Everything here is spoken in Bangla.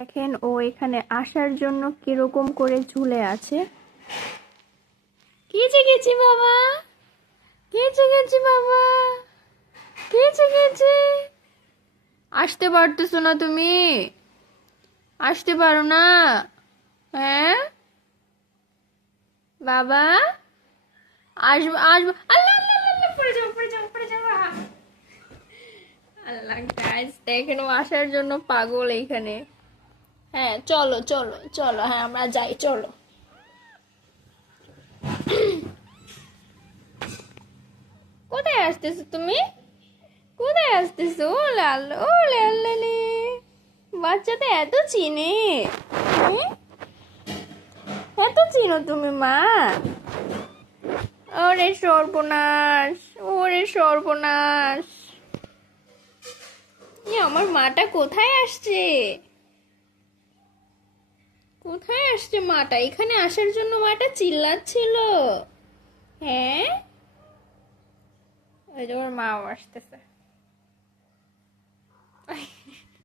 দেখেন ও এখানে আসার জন্য কিরকম করে ঝুলে আছে। কেচে গেছি বাবা, কেচে গেছি বাবা, কেচে গেছি। আসতে পারতেছো না তুমি? আসতে পারো না? হ্যাঁ বাবা, আসবো আসবো। আল্লাহ আল্লাহ আল্লাহ, পড়ে যাবো পড়ে যাবো পড়ে যাবো। আল্লাহ গাইস, দেখেন ও আসার জন্য পাগল এইখানে। হ্যাঁ চলো চলো চলো, হ্যাঁ আমরা যাই, চলো। কোথায় আসতেছো তুমি? কোথায় আসতেছো? ও লাল, ও লাল্লালি, বাচ্চাটা এত চিনে। হুম? এত চিনো তুমি মা? ওরে সর্বনাশ, ওরে সর্বনাশ। আমার মাটা কোথায় আসছে? কোথায় আসছে মাটা? এখানে আসার জন্য মাটা চিল্লাচ্ছিল। হ্যাঁ, ওই যে ওর মাও আসতেছে।